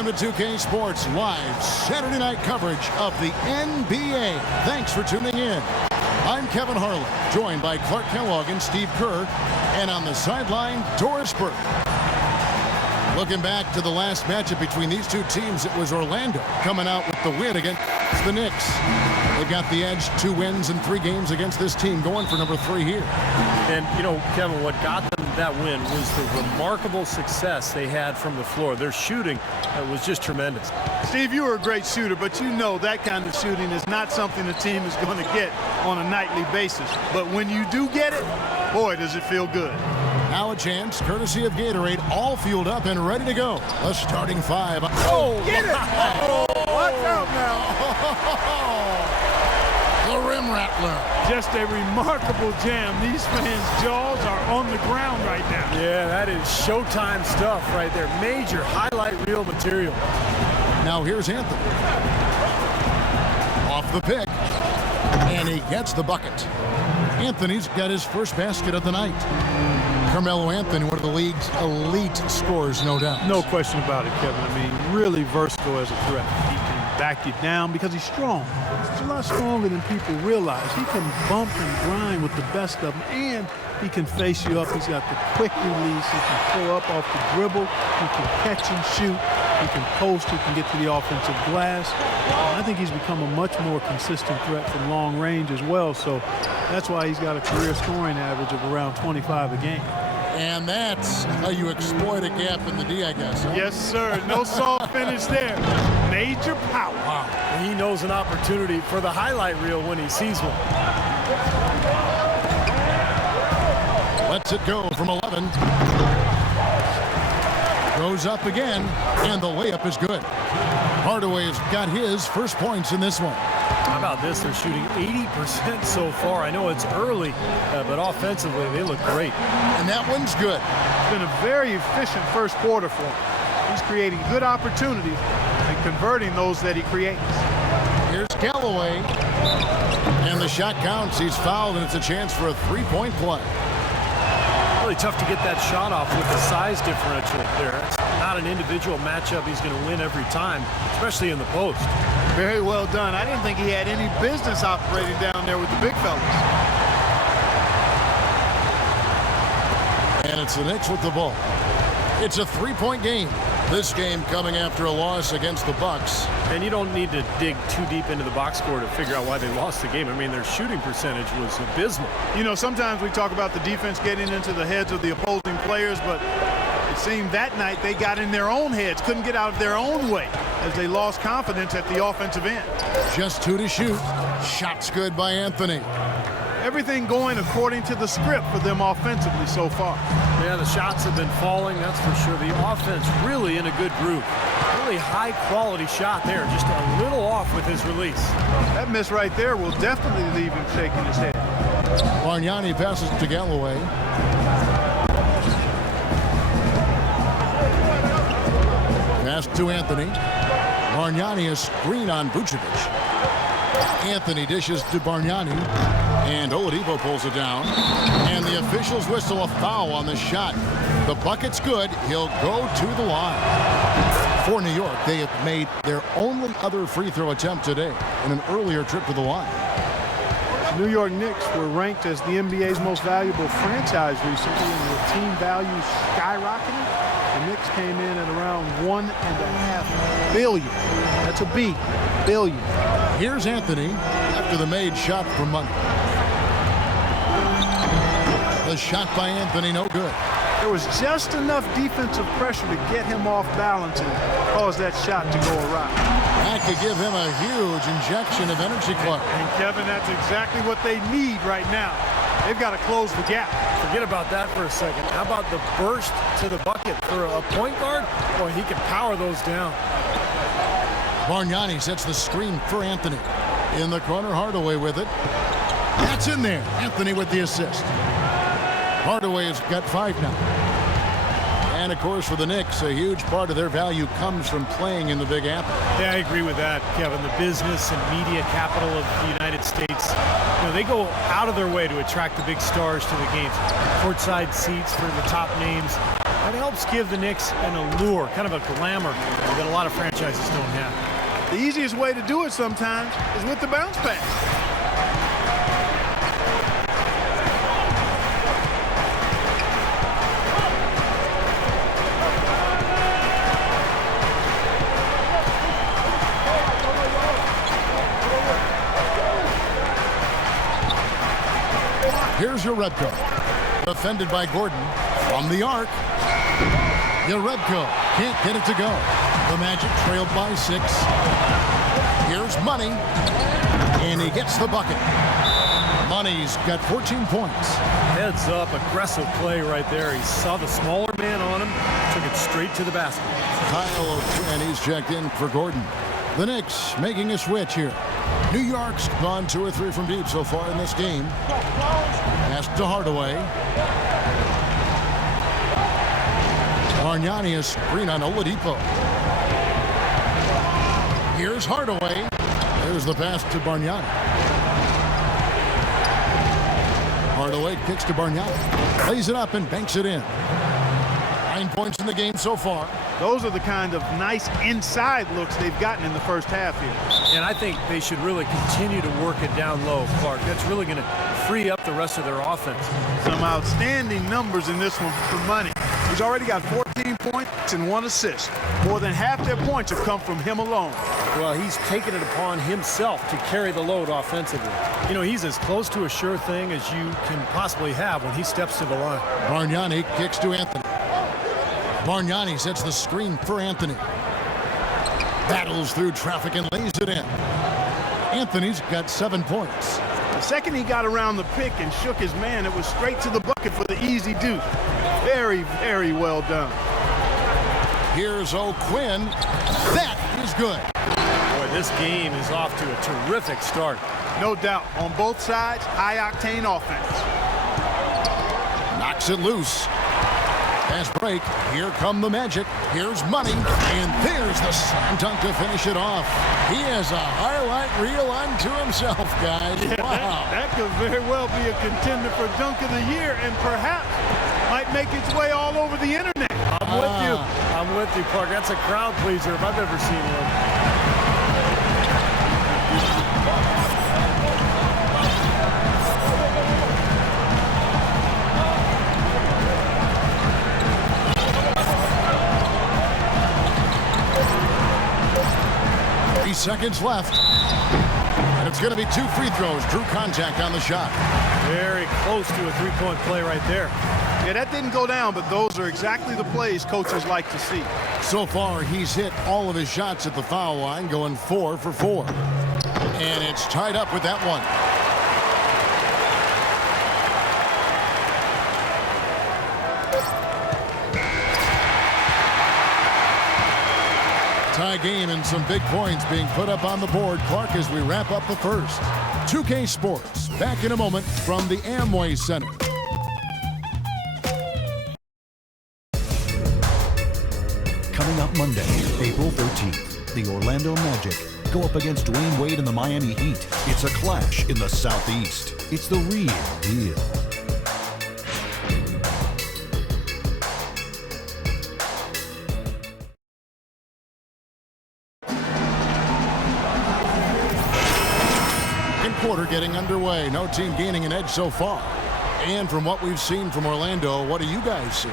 Welcome to 2K Sports Live Saturday night coverage of the NBA. Thanks for tuning in. I'm Kevin Harlan, joined by Clark Kellogg and Steve Kerr, and on the sideline, Doris Burke. Looking back to the last matchup between these two teams, it was Orlando coming out with the win against the Knicks. They've got the edge, 2 wins in 3 games against this team, going for number 3 here. And, you know, Kevin, what got them that win was the remarkable success they had from the floor. Their shooting was just tremendous. Steve, you were a great shooter, but you know that kind of shooting is not something a team is going to get on a nightly basis. But when you do get it, boy, does it feel good. Now a chance, courtesy of Gatorade, all fueled up and ready to go. A starting 5. Oh, get it! Oh, watch out now. The rim rattler. Just a remarkable jam. These fans' jaws are on the ground right now. Yeah, that is Showtime stuff right there. Major highlight reel material. Now here's Anthony. Off the pick. And he gets the bucket. Anthony's got his first basket of the night. Carmelo Anthony, one of the league's elite scorers, no doubt. No question about it, Kevin. I mean, really versatile as a threat. He can back you down because he's strong. He's a lot stronger than people realize. He can bump and grind with the best of them, and he can face you up. He's got the quick release. He can pull up off the dribble. He can catch and shoot. He can post. He can get to the offensive glass. And I think he's become a much more consistent threat from long range as well. So that's why he's got a career scoring average of around 25 a game. And that's how you exploit a gap in the D, I guess. Huh? Yes, sir. No soft finish there. Major power. Wow. And he knows an opportunity for the highlight reel when he sees one. Lets it go from 11. Goes up again, and the layup is good. Hardaway's got his first points in this one. How about this? They're shooting 80% so far. I know it's early, but offensively they look great. And that one's good. It's been a very efficient first quarter for him. He's creating good opportunities and converting those that he creates. Here's Galloway. And the shot counts. He's fouled, and it's a chance for a 3-point play. Really tough to get that shot off with the size differential there. It's not an individual matchup he's going to win every time, especially in the post. Very well done. I didn't think he had any business operating down there with the big fellas. And it's the Knicks with the ball. It's a 3-point game. This game coming after a loss against the Bucks. And you don't need to dig too deep into the box score to figure out why they lost the game. I mean, their shooting percentage was abysmal. You know, sometimes we talk about the defense getting into the heads of the opposing players, but it seemed that night they got in their own heads, couldn't get out of their own way as they lost confidence at the offensive end. Just 2 to shoot. Shots good by Anthony. Everything going according to the script for them offensively so far. Yeah, the shots have been falling, that's for sure. The offense really in a good groove. Really high-quality shot there, just a little off with his release. That miss right there will definitely leave him shaking his head. Bargnani passes to Galloway. Pass to Anthony. Bargnani, a screen on Vucevic. Anthony dishes to Bargnani. And Oladipo pulls it down. And the officials whistle a foul on the shot. The bucket's good. He'll go to the line. For New York, they have made their only other free throw attempt today in an earlier trip to the line. New York Knicks were ranked as the NBA's most valuable franchise recently, and with team values skyrocketing, the Knicks came in at around $1.5 billion. That's a B, billion. Here's Anthony after the made shot from Monday. The shot by Anthony, no good. There was just enough defensive pressure to get him off balance and cause that shot to go awry. That could give him a huge injection of energy, Clark. And Kevin, that's exactly what they need right now. They've got to close the gap. Forget about that for a second. How about the burst to the bucket for a point guard? Boy, he can power those down. Bargnani sets the screen for Anthony. In the corner, Hardaway with it. That's in there. Anthony with the assist. Hardaway has got 5 now. And, of course, for the Knicks, a huge part of their value comes from playing in the Big Apple. Yeah, I agree with that, Kevin. The business and media capital of the United States, you know, they go out of their way to attract the big stars to the games. Courtside seats for the top names. That helps give the Knicks an allure, kind of a glamour that a lot of franchises don't have. The easiest way to do it sometimes is with the bounce pass. Here's Yarebko. Defended by Gordon from the arc. Yarebko can't get it to go. The Magic trailed by 6. Here's Money. And he gets the bucket. Money's got 14 points. Heads up, aggressive play right there. He saw the smaller man on him, took it straight to the basket. Kyle and he's checked in for Gordon. The Knicks making a switch here. New York's gone 2 or 3 from deep so far in this game. Pass to Hardaway. Bargnani is screen on Oladipo. Here's Hardaway. There's the pass to Bargnani. Hardaway kicks to Bargnani. Lays it up and banks it in. 9 points in the game so far. Those are the kind of nice inside looks they've gotten in the first half here. And I think they should really continue to work it down low, Clark. That's really going to free up the rest of their offense. Some outstanding numbers in this one for Money. He's already got 14 points and 1 assist. More than half their points have come from him alone. Well, he's taken it upon himself to carry the load offensively. You know, he's as close to a sure thing as you can possibly have when he steps to the line. Bargnani kicks to Anthony. Bargnani sets the screen for Anthony. Battles through traffic and lays it in. Anthony's got 7 points. The second he got around the pick and shook his man, it was straight to the bucket for the easy deuce. Very, very well done. Here's O'Quinn. That is good. Boy, this game is off to a terrific start. No doubt. On both sides, high-octane offense. Knocks it loose. Fast break. Here come the Magic. Here's Money. And there's the slam dunk to finish it off. He has a highlight reel unto himself, guys. Yeah, wow. That could very well be a contender for Dunk of the Year and perhaps might make its way all over the internet. I'm with you. I'm with you, Clark. That's a crowd pleaser if I've ever seen one. 3 seconds left. And it's going to be 2 free throws. Drew contact on the shot. Very close to a three-point play right there. Yeah, that didn't go down, but those are exactly the plays coaches like to see. So far, he's hit all of his shots at the foul line, going 4 for 4. And it's tied up with that one. Tie game and some big points being put up on the board. Clark, as we wrap up the first. 2K Sports, back in a moment from the Amway Center. Coming up Monday, April 13th, the Orlando Magic go up against Dwayne Wade and the Miami Heat. It's a clash in the Southeast. It's the real deal. Quarter getting underway. No team gaining an edge so far. And from what we've seen from Orlando, what do you guys see?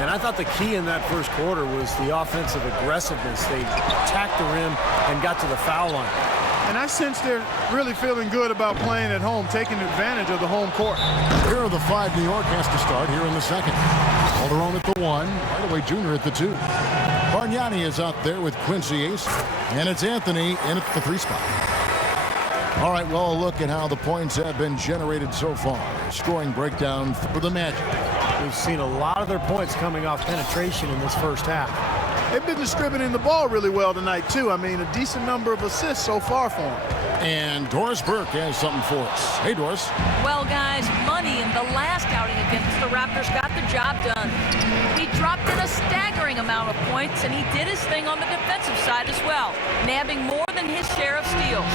And I thought the key in that first quarter was the offensive aggressiveness. They attacked the rim and got to the foul line. And I sense they're really feeling good about playing at home, taking advantage of the home court. Here are the 5 New York has to start here in the second. Calderon at the 1, Hardaway Jr. at the 2. Bargnani is out there with Quincy Ace, and it's Anthony in at the 3 spot. All right, well, a look at how the points have been generated so far. Scoring breakdown for the Magic. We've seen a lot of their points coming off penetration in this first half. They've been distributing the ball really well tonight, too. I mean, a decent number of assists so far for them. And Doris Burke has something for us. Hey, Doris. Well, guys, Money in the last outing against the Raptors got the job done. He dropped in a staggering amount of points, and he did his thing on the defensive side as well, nabbing more than his share of steals.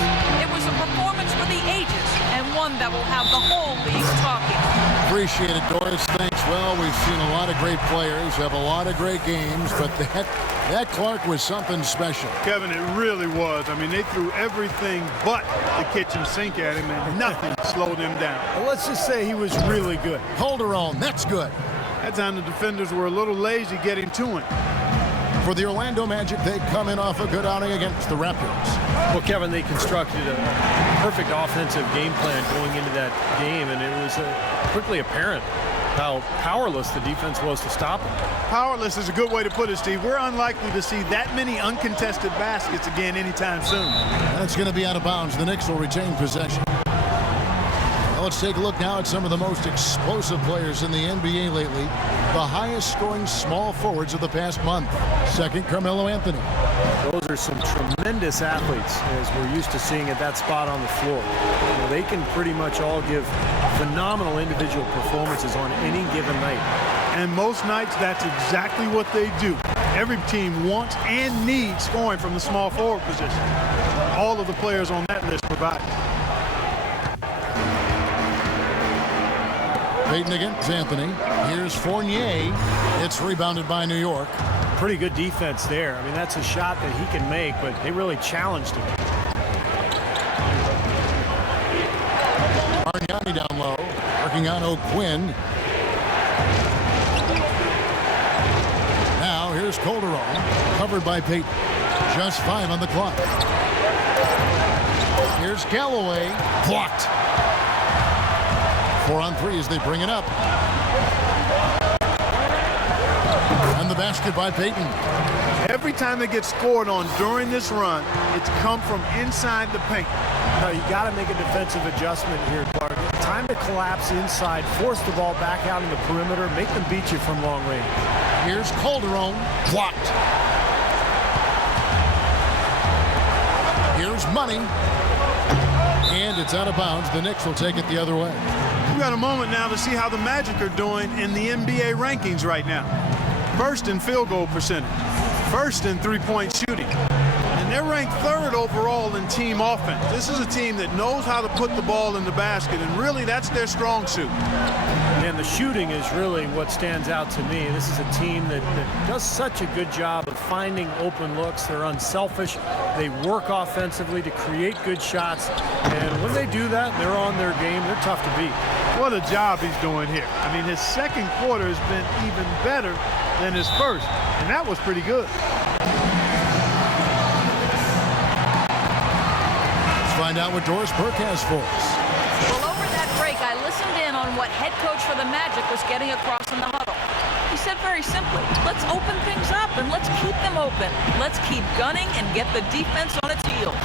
It was a performance for the ages, and one that will have the whole league talking. Appreciate it, Doris. Thanks. Well, we've seen a lot of great players have a lot of great games, but that Clark was something special. Kevin, it really was. I mean, they threw everything but the kitchen sink at him, and nothing slowed him down. Well, let's just say he was really good. Calderon, that's good. That time the defenders were a little lazy getting to him. For the Orlando Magic, they come in off a good outing against the Raptors. Well, Kevin, they constructed a perfect offensive game plan going into that game, and it was quickly apparent how powerless the defense was to stop him. Powerless is a good way to put it, Steve. We're unlikely to see that many uncontested baskets again anytime soon. That's going to be out of bounds. The Knicks will retain possession. Well, let's take a look now at some of the most explosive players in the NBA lately. The highest scoring small forwards of the past month. Second, Carmelo Anthony. Those are some tremendous athletes, as we're used to seeing at that spot on the floor. You know, they can pretty much all give phenomenal individual performances on any given night. And most nights, that's exactly what they do. Every team wants and needs scoring from the small forward position. All of the players on that list provide. Payton against Anthony. Here's Fournier. It's rebounded by New York. Pretty good defense there. I mean, that's a shot that he can make, but they really challenged him. Bargnani down low, working on O'Quinn. Now here's Calderon, covered by Payton. Just 5 on the clock. Here's Galloway, blocked. 4 on 3 as they bring it up. And the basket by Payton. Every time they get scored on during this run, it's come from inside the paint. No, you got to make a defensive adjustment here, Clark. Time to collapse inside, force the ball back out in the perimeter, make them beat you from long range. Here's Calderon, blocked. Here's Money. And it's out of bounds. The Knicks will take it the other way. We've got a moment now to see how the Magic are doing in the NBA rankings right now. First in field goal percentage, first in three-point shooting, and they're ranked 3rd overall in team offense. This is a team that knows how to put the ball in the basket, and really that's their strong suit. And the shooting is really what stands out to me. This is a team that does such a good job of finding open looks. They're unselfish. They work offensively to create good shots, and when they do that, they're on their game. They're tough to beat. What a job he's doing here. I mean, his second quarter has been even better than his first, and that was pretty good. Let's find out what Doris Burke has for us. Well, over that break, I listened in on what head coach for the Magic was getting across in the huddle. He said very simply, let's open things up and let's keep them open. Let's keep gunning and get the defense on its heels.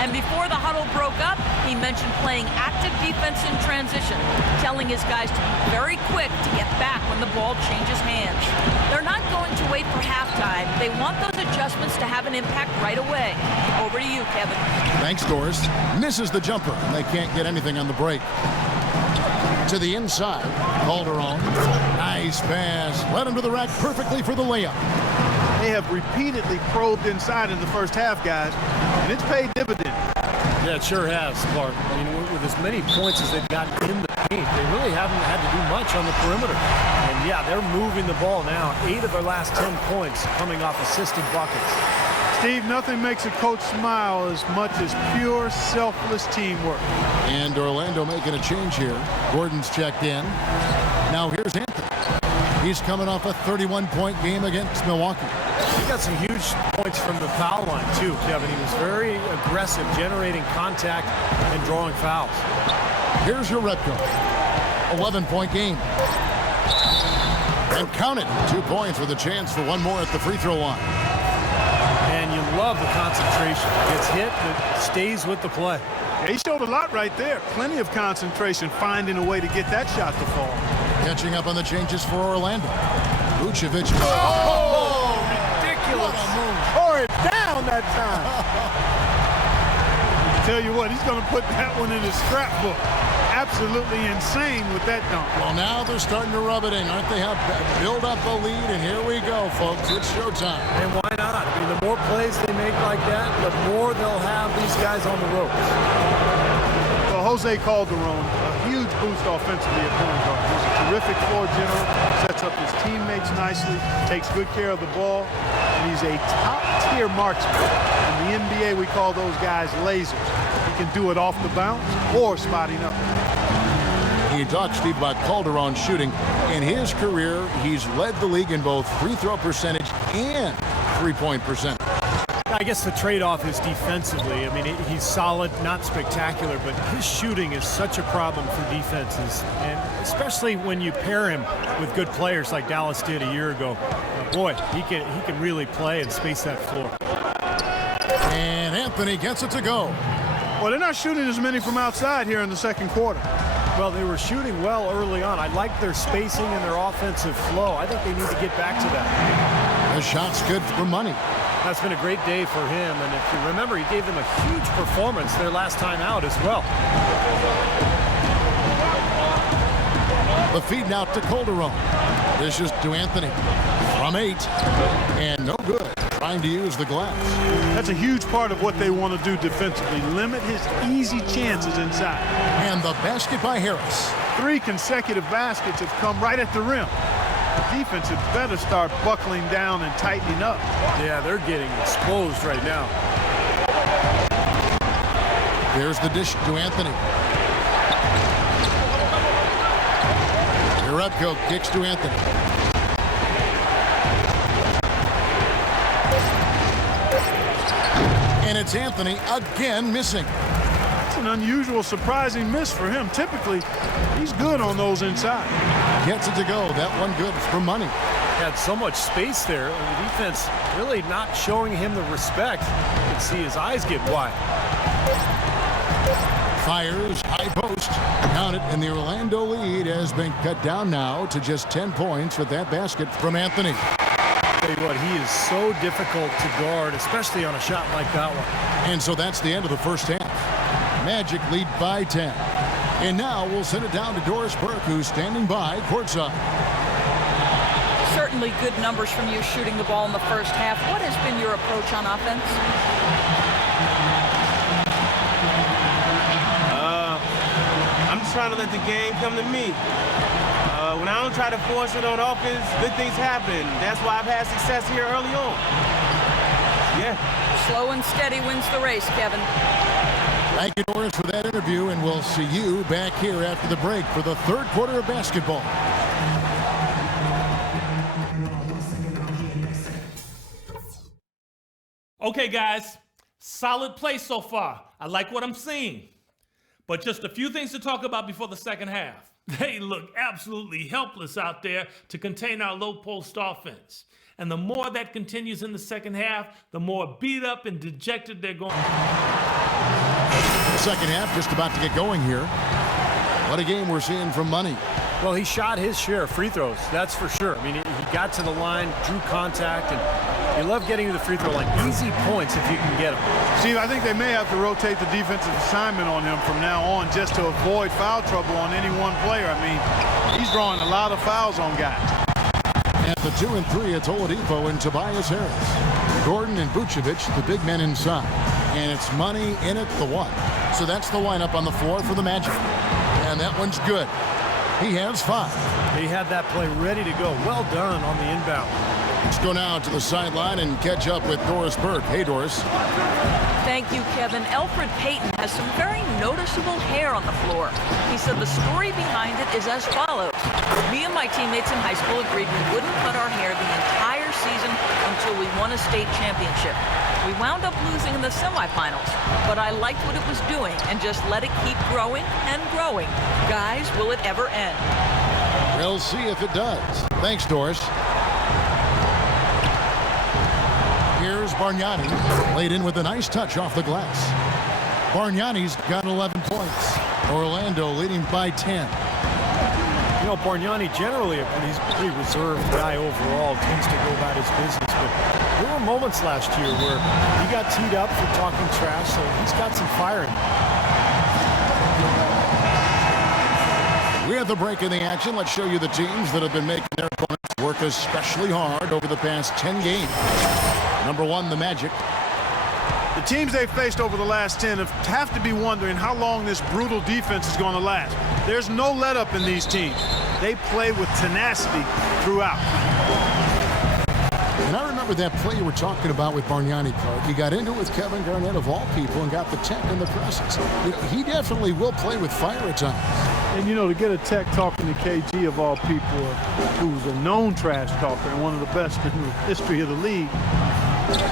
And before the huddle broke up, he mentioned playing active defense in transition, telling his guys to be very quick to get back when the ball changes hands. They're not going to wait for halftime. They want those adjustments to have an impact right away. Over to you, Kevin. Thanks, Doris. Misses the jumper, and they can't get anything on the break. To the inside, Calderon. Nice pass. Led him to the rack perfectly for the layup. They have repeatedly probed inside in the first half, guys, and it's paid dividends. Yeah, it sure has, Clark. I mean, with as many points as they've gotten in the paint, they really haven't had to do much on the perimeter. And yeah, they're moving the ball now. 8 of their last 10 points coming off assisted buckets. Steve, nothing makes a coach smile as much as pure, selfless teamwork. And Orlando making a change here. Gordon's checked in. Now here's Anthony. He's coming off a 31-point game against Milwaukee. He got some huge points from the foul line, too, Kevin. He was very aggressive, generating contact and drawing fouls. Here's your Repco. 11-point game. And count it. 2 points with a chance for one more at the free throw line. And you love the concentration. Gets hit, but stays with the play. Yeah, he showed a lot right there. Plenty of concentration, finding a way to get that shot to fall. Catching up on the changes for Orlando. Vucevic. Oh, ridiculous. What a move. Tore it down that time. Tell you what, he's going to put that one in his scrapbook. Absolutely insane with that dunk. Well, now they're starting to rub it in, aren't they? Have build up a lead, and here we go, folks. It's showtime. And why not? I mean, the more plays they make like that, the more they'll have these guys on the ropes. Well, Jose Calderon, a huge boost offensively at point guard. He's a terrific floor general, sets up his teammates nicely, takes good care of the ball, and he's a top-tier marksman. In the NBA, we call those guys lasers. He can do it off the bounce or spotting up. He talked, Steve, about Calderon's shooting. In his career, he's led the league in both free throw percentage and three-point percentage. I guess the trade-off is defensively. I mean, he's solid, not spectacular, but his shooting is such a problem for defenses, and especially when you pair him with good players like Dallas did a year ago. Boy, he can really play and space that floor. And Anthony gets it to go. Well, they're not shooting as many from outside here in the second quarter. Well, they were shooting well early on. I like their spacing and their offensive flow. I think they need to get back to that. The shot's good for money. That's been a great day for him, and if you remember, he gave them a huge performance their last time out as well. The feed now to Calderon. This is to Anthony from 8, and no good. Trying to use the glass. That's a huge part of what they want to do defensively. Limit his easy chances inside. And the basket by Harris. 3 consecutive baskets have come right at the rim. The defense had better start buckling down and tightening up. Yeah, they're getting exposed right now. There's the dish to Anthony. Jerebko kicks to Anthony. And it's Anthony again missing. It's an unusual, surprising miss for him. Typically, he's good on those inside. Gets it to go. That one good for money. Had so much space there, and the defense really not showing him the respect. You can see his eyes get wide. Fires, high post. Count it, and the Orlando lead has been cut down now to just 10 points with that basket from Anthony. Tell you what, he is so difficult to guard, especially on a shot like that one. And so that's the end of the first half. Magic lead by 10. And now we'll send it down to Doris Burke, who's standing by courtside. Certainly good numbers from you shooting the ball in the first half. What has been your approach on offense? I'm just trying to let the game come to me. When I don't try to force it on offense, good things happen. That's why I've had success here early on. Yeah. Slow and steady wins the race, Kevin. Thank you, Doris, for that interview, and we'll see you back here after the break for the third quarter of basketball. Okay, guys, solid play so far. I like what I'm seeing. But just a few things to talk about before the second half. They look absolutely helpless out there to contain our low post offense. And the more that continues in the second half, the more beat up and dejected they're going. The second half just about to get going here. What a game we're seeing from Money. Well, he shot his share of free throws, that's for sure. I mean, he got to the line, drew contact, and you love getting to the free throw line. Easy points if you can get them. Steve, I think they may have to rotate the defensive assignment on him from now on just to avoid foul trouble on any one player. I mean, he's drawing a lot of fouls on guys. At the 2 and 3, it's Oladipo and Tobias Harris. Gordon and Vucevic, the big men inside. And it's Money in at the 1. So that's the lineup on the floor for the Magic. And that one's good. He has 5. He had that play ready to go. Well done on the inbound. Let's go now to the sideline and catch up with Doris Burke. Hey, Doris. Thank you, Kevin. Elfrid Payton has some very noticeable hair on the floor. He said the story behind it is as follows. Me and my teammates in high school agreed we wouldn't cut our hair the entire season until we won a state championship. We wound up losing in the semifinals, but I liked what it was doing and just let it keep growing and growing. Guys, will it ever end? We'll see if it does. Thanks, Doris. Here's Bargnani, laid in with a nice touch off the glass. Bargnani's got 11 points. Orlando leading by 10. You know, Bargnani generally he's a pretty reserved guy overall, tends to go about his business, but there were moments last year where he got teed up for talking trash, so he's got some fire in him. We have the break in the action. Let's show you the teams that have been making their opponents work especially hard over the past 10 games. Number 1, the Magic. The teams they've faced over the last 10 have to be wondering how long this brutal defense is going to last. There's no let-up in these teams. They play with tenacity throughout. And I remember that play you were talking about with Bargnani, Clark. He got into it with Kevin Garnett, of all people, and got the tech in the presence. You know, he definitely will play with fire at times. And, you know, to get a tech talking to KG, of all people, who's a known trash talker and one of the best in the history of the league,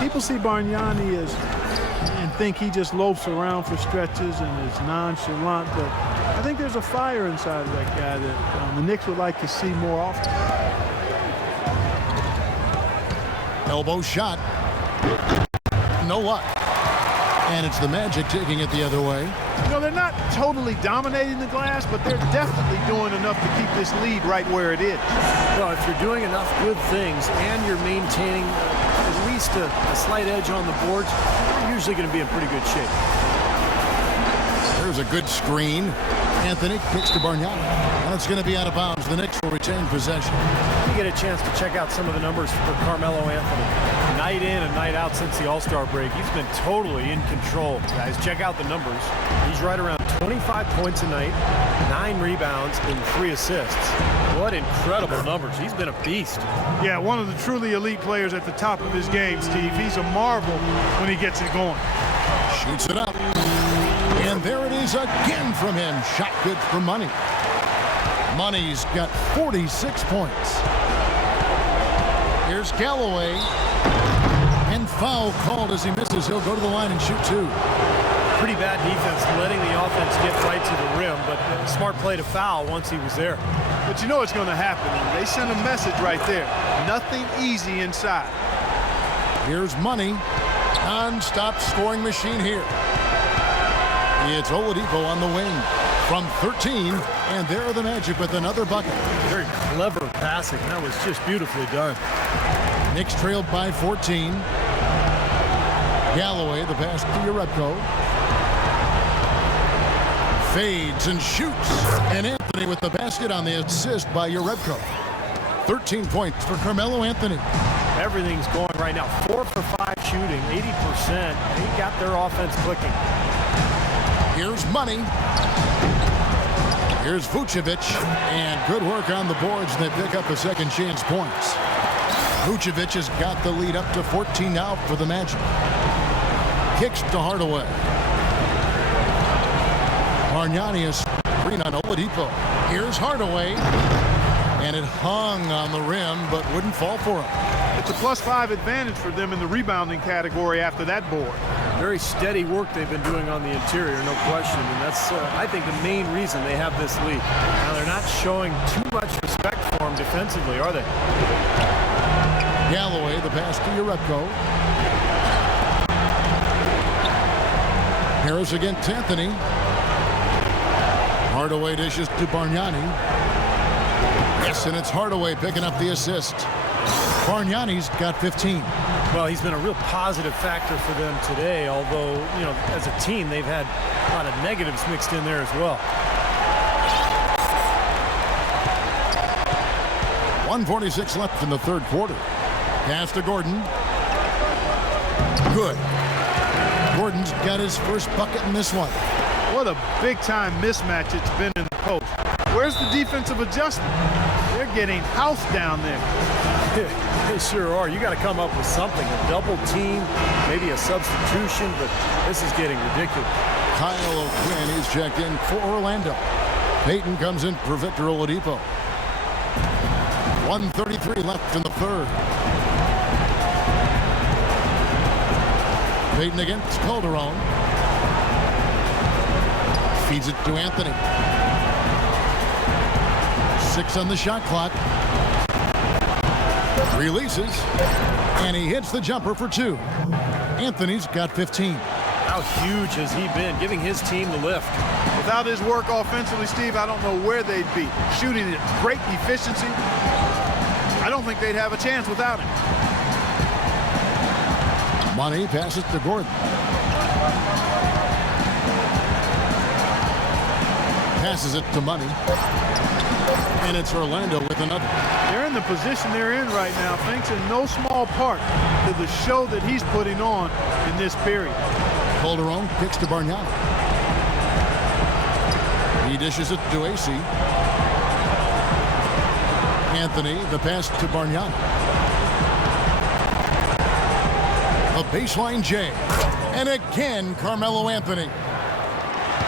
people see Bargnani and think he just loafs around for stretches and is nonchalant, but I think there's a fire inside of that guy that the Knicks would like to see more often. Elbow shot. No luck. And it's the Magic taking it the other way. You know, they're not totally dominating the glass, but they're definitely doing enough to keep this lead right where it is. Well, if you're doing enough good things and you're maintaining at least a slight edge on the boards, you're usually going to be in pretty good shape. There's a good screen. Anthony kicks to Bargnani. And it's going to be out of bounds. The Knicks will retain possession. You get a chance to check out some of the numbers for Carmelo Anthony. Night in and night out since the All-Star break, he's been totally in control. Guys, check out the numbers. He's right around 25 points a night, 9 rebounds, and 3 assists. What incredible numbers. He's been a beast. Yeah, one of the truly elite players at the top of his game, Steve. He's a marvel when he gets it going. Shoots it up. And there it is again from him. Shot good for Money. Money's got 46 points. Here's Galloway. And foul called as he misses. He'll go to the line and shoot 2. Pretty bad defense, letting the offense get right to the rim, but a smart play to foul once he was there. But you know what's going to happen. They send a message right there. Nothing easy inside. Here's Money. Non-stop scoring machine here. It's Oladipo on the wing from 13, and there are the Magic with another bucket. Very clever passing. That was just beautifully done. Knicks trailed by 14. Galloway, the pass to Jerebko. Fades and shoots. And Anthony with the basket on the assist by Jerebko. 13 points for Carmelo Anthony. Everything's going right now. 4 for 5 shooting, 80%. He got their offense clicking. Here's Money. Here's Vucevic. And good work on the boards. They pick up a second chance points. Vucevic has got the lead up to 14 now for the Magic. Kicks to Hardaway. Bargnani is screen on Oladipo. Here's Hardaway. And it hung on the rim, but wouldn't fall for him. It's a +5 advantage for them in the rebounding category after that board. Very steady work they've been doing on the interior, no question. And that's, I think, the main reason they have this lead. Now, they're not showing too much respect for him defensively, are they? Galloway, the pass to Jerebko. Harris against Anthony. Hardaway dishes to Bargnani. Yes, and it's Hardaway picking up the assist. Bargnani's got 15. Well, he's been a real positive factor for them today, although, you know, as a team, they've had a lot of negatives mixed in there as well. 1:46 left in the third quarter. Pass to Gordon. Good. Gordon's got his first bucket in this one. What a big-time mismatch it's been in the post. Where's the defensive adjustment? They're getting housed down there. They sure are. You got to come up with something. A double team, maybe a substitution, but this is getting ridiculous. Kyle O'Quinn is checked in for Orlando. Payton comes in for Victor Oladipo. 1:33 left in the third. Payton against Calderon. Feeds it to Anthony. 6 on the shot clock. Releases. And he hits the jumper for 2. Anthony's got 15. How huge has he been, giving his team the lift? Without his work offensively, Steve, I don't know where they'd be. Shooting at great efficiency. I don't think they'd have a chance without him. Money passes to Gordon. Passes it to Money. And it's Orlando with another. They're in the position they're in right now, thanks in no small part to the show that he's putting on in this period. Calderon kicks to Bargnani. He dishes it to AC. Anthony, the pass to Bargnani. A baseline J. And again, Carmelo Anthony.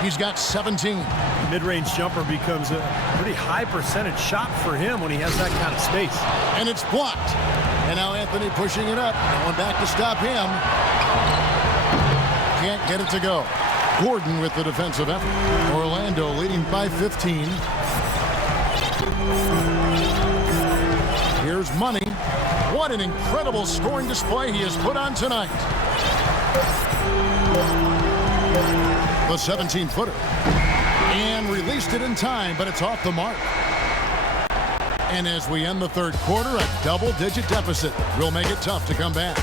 He's got 17. Mid-range jumper becomes a pretty high percentage shot for him when he has that kind of space. And it's blocked. And now Anthony pushing it up. No one back to stop him. Can't get it to go. Gordon with the defensive effort. Orlando leading by 15. Here's Money. What an incredible scoring display he has put on tonight. The 17-footer. And released it in time, but it's off the mark. And as we end the third quarter, a double-digit deficit will make it tough to come back.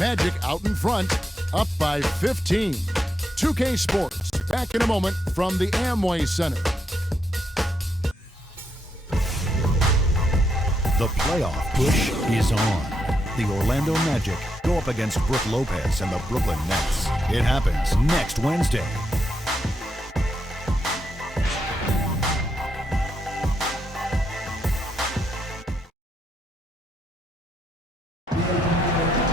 Magic out in front, up by 15. 2K Sports, back in a moment from the Amway Center. The playoff push is on. The Orlando Magic go up against Brook Lopez and the Brooklyn Nets. It happens next Wednesday.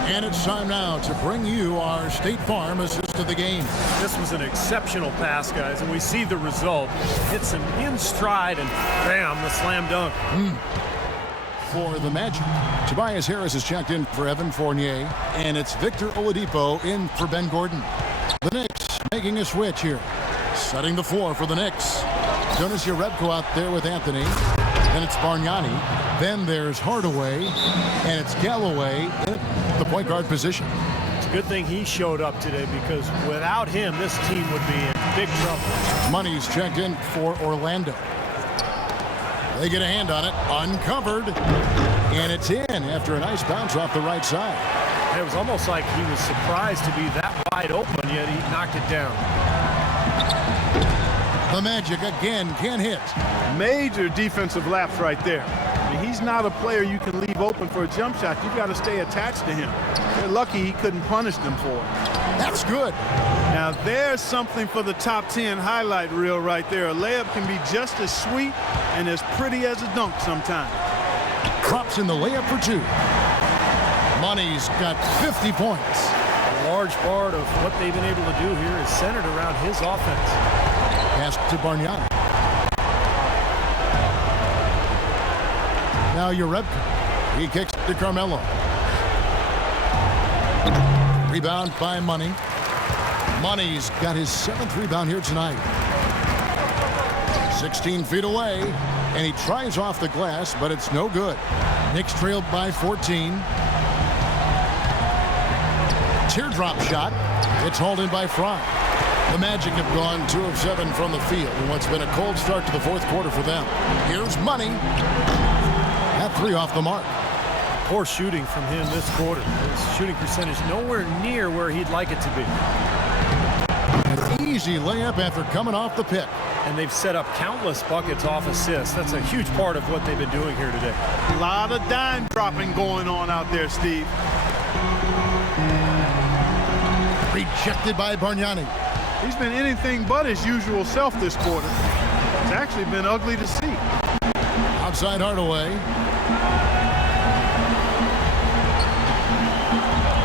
And it's time now to bring you our State Farm assist of the game. This was an exceptional pass, guys, and we see the result. Hits him in stride, and bam, the slam dunk. For the Magic, Tobias Harris is checked in for Evan Fournier, and it's Victor Oladipo in for Ben Gordon. The Knicks making a switch here. Setting the floor for the Knicks. Jonas Jerebko out there with Anthony. Then it's Bargnani. Then there's Hardaway, and it's Galloway in the point guard position. It's a good thing he showed up today, because without him, this team would be in big trouble. Money's checked in for Orlando. They get a hand on it, uncovered, and it's in after a nice bounce off the right side. It was almost like he was surprised to be that wide open, yet he knocked it down. The Magic again can't hit. Major defensive lapse right there. I mean, he's not a player you can leave open for a jump shot. You've got to stay attached to him. They're lucky he couldn't punish them for it. That's good. Now there's something for the top 10 highlight reel right there. A layup can be just as sweet and as pretty as a dunk sometimes. Drops in the layup for two. Money's got 50 points. A large part of what they've been able to do here is centered around his offense. Pass to Bargnani. Now Jerebko. He kicks to Carmelo. Rebound by Money. Money's got his 7th rebound here tonight. 16 feet away, and he tries off the glass, but it's no good. Knicks trailed by 14. Teardrop shot. It's hauled in by Fry. The Magic have gone 2 of 7 from the field in what's been a cold start to the fourth quarter for them. Here's Money. That 3 off the mark. Poor shooting from him this quarter. His shooting percentage nowhere near where he'd like it to be. An easy layup after coming off the pick. And they've set up countless buckets off assists. That's a huge part of what they've been doing here today. A lot of dime dropping going on out there, Steve. Rejected by Bargnani. He's been anything but his usual self this quarter. It's actually been ugly to see. Outside Hardaway.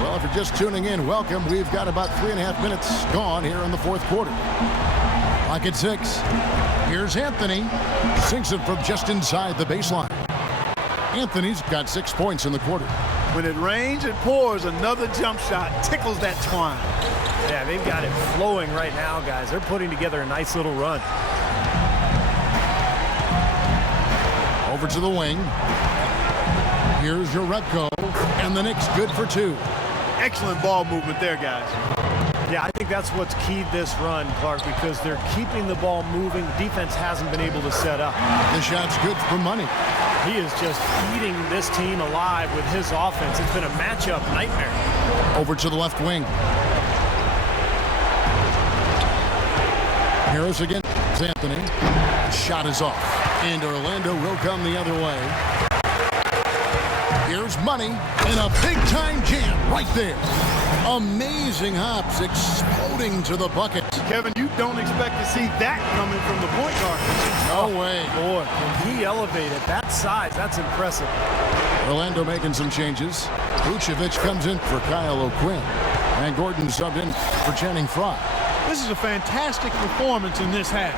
Well, if you're just tuning in, welcome. We've got about 3.5 minutes gone here in the fourth quarter. Clock at 6. Here's Anthony. Sinks it from just inside the baseline. Anthony's got 6 points in the quarter. When it rains, it pours. Another jump shot tickles that twine. Yeah, they've got it flowing right now, guys. They're putting together a nice little run. Over to the wing. Here's Jerebko, and the Knicks good for 2. Excellent ball movement there, guys. Yeah, I think that's what's keyed this run, Clark, because they're keeping the ball moving. Defense hasn't been able to set up. The shot's good for Money. He is just eating this team alive with his offense. It's been a matchup nightmare. Over to the left wing. Harris against Anthony. Shot is off. And Orlando will come the other way. Here's Money and a big-time jam right there. Amazing hops exploding to the bucket. Kevin, you don't expect to see that coming from the point guard. No way. Boy, when he elevated that size, that's impressive. Orlando making some changes. Vucevic comes in for Kyle O'Quinn. And Gordon subbed in for Channing Frye. This is a fantastic performance in this half.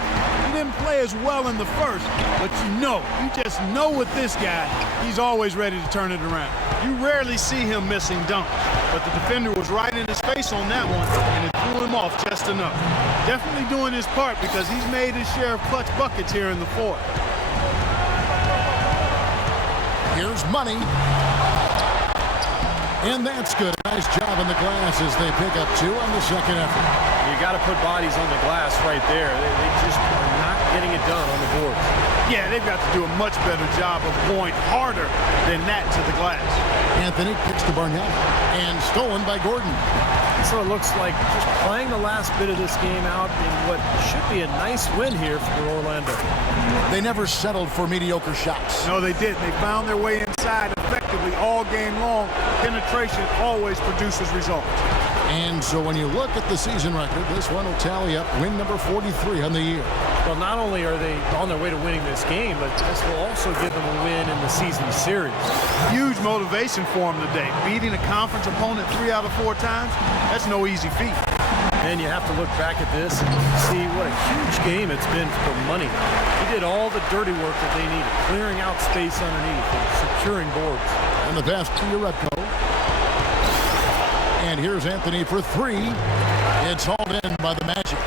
He didn't play as well in the first, but you just know with this guy, he's always ready to turn it around. You rarely see him missing dunks, but the defender was right in his face on that one, and it threw him off just enough. Definitely doing his part because he's made his share of clutch buckets here in the fourth. Here's Money. And that's good. Nice job on the glass as they pick up 2 on the second effort. You got to put bodies on the glass right there. They just are not getting it done on the boards. Yeah, they've got to do a much better job of going harder than that to the glass. Anthony kicks to Barnett. And stolen by Gordon. So it looks like just playing the last bit of this game out in what should be a nice win here for Orlando. They never settled for mediocre shots. No, they didn't. They found their way inside effectively all game long. Penetration always produces results. And so when you look at the season record, this one will tally up win number 43 on the year. Well, not only are they on their way to winning this game, but this will also give them a win in the season series. Huge motivation for them today. Beating a conference opponent 3 out of 4 times, that's no easy feat. And you have to look back at this and see what a huge game it's been for Money. He did all the dirty work that they needed, clearing out space underneath and securing boards. And the pass to Urepko. And here's Anthony for 3. It's hauled in by the Magic.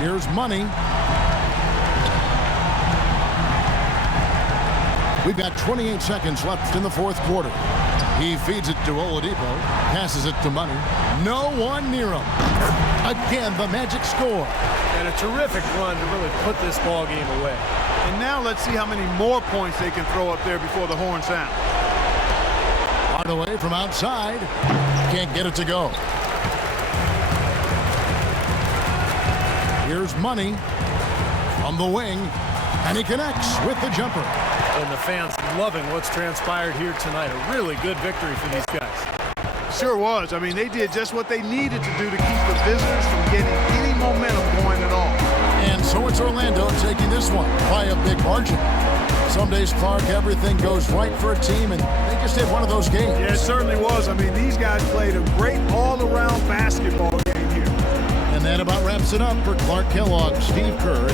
Here's Money. We've got 28 seconds left in the fourth quarter. He feeds it to Oladipo, passes it to Money. No one near him. Again, the Magic score. And a terrific run to really put this ball game away. And now let's see how many more points they can throw up there before the horn sound. Hardaway from outside. Can't get it to go. Here's Money from the wing. And he connects with the jumper. And the fans loving what's transpired here tonight. A really good victory for these guys. Sure was. I mean, they did just what they needed to do to keep the visitors from getting any momentum going at all. And so it's Orlando taking this one by a big margin. Some days, Clark, everything goes right for a team, and they just had one of those games. Yeah, it certainly was. I mean, these guys played a great all-around basketball game here. And that about wraps it up for Clark Kellogg, Steve Kerr,